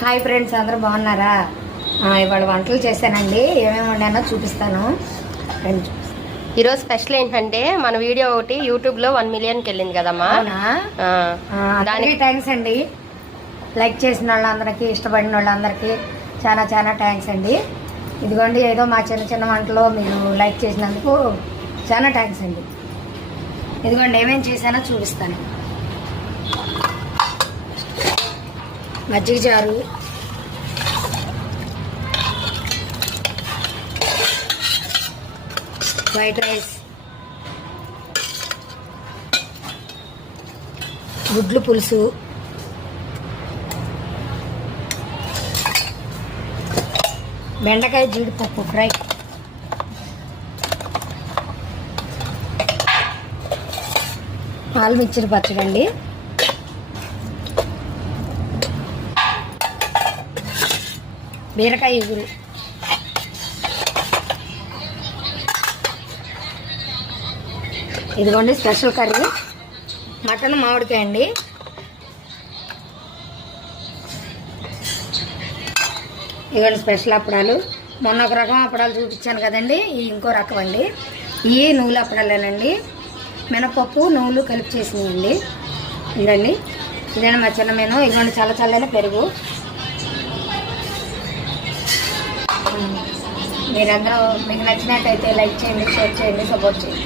Hi friends, అందరూ బాగున్నారా? ఇవాళ వంటలు చేశానండి. ఏమేమి వండానో చూపిస్తాను. ఈరోజు స్పెషల్ ఏంటంటే మన వీడియో ఒకటి యూట్యూబ్ లో 1 మిలియన్కి వెళ్ళింది కదమ్మా. దానికి థ్యాంక్స్ అండి. లైక్ చేసిన వాళ్ళందరికీ, ఇష్టపడిన వాళ్ళందరికీ చాలా చాలా థ్యాంక్స్ అండి. ఇదిగోండి, ఏదో మా చిన్న చిన్న వంటలో మీరు లైక్ చేసినందుకు చాలా థ్యాంక్స్ అండి. ఇదిగోండి, ఏమేమి చేశానో చూపిస్తాను. మజ్జిగ చారు, వైట్ రైస్, గుడ్లు పులుసు, బెండకాయ జీడిపప్పు ఫ్రై, ఆలు మిక్చర్ పచ్చడి అండి, బీరకాయ ఎగురు, ఇదిగోండి స్పెషల్ కర్రీ మటన్ మామిడికాయ అండి. ఇదిగోండి స్పెషల్ అప్పడాలు. మొన్న ఒక రకం అప్పడాలు చూపించాను కదండి, ఈ ఇంకో రకం అండి. ఈ నువ్వుల అప్పడాలేనండి, మినపప్పు నువ్వులు కలిపి చేసినాయండి. ఇదండి, ఇదేనా మా చిన్న మెను. ఇదిగోండి చల్ల చల్లైన పెరుగు. మీరందరూ మీకు నచ్చినట్టయితే లైక్ చేయండి, షేర్ చేయండి, సపోర్ట్ చేయండి.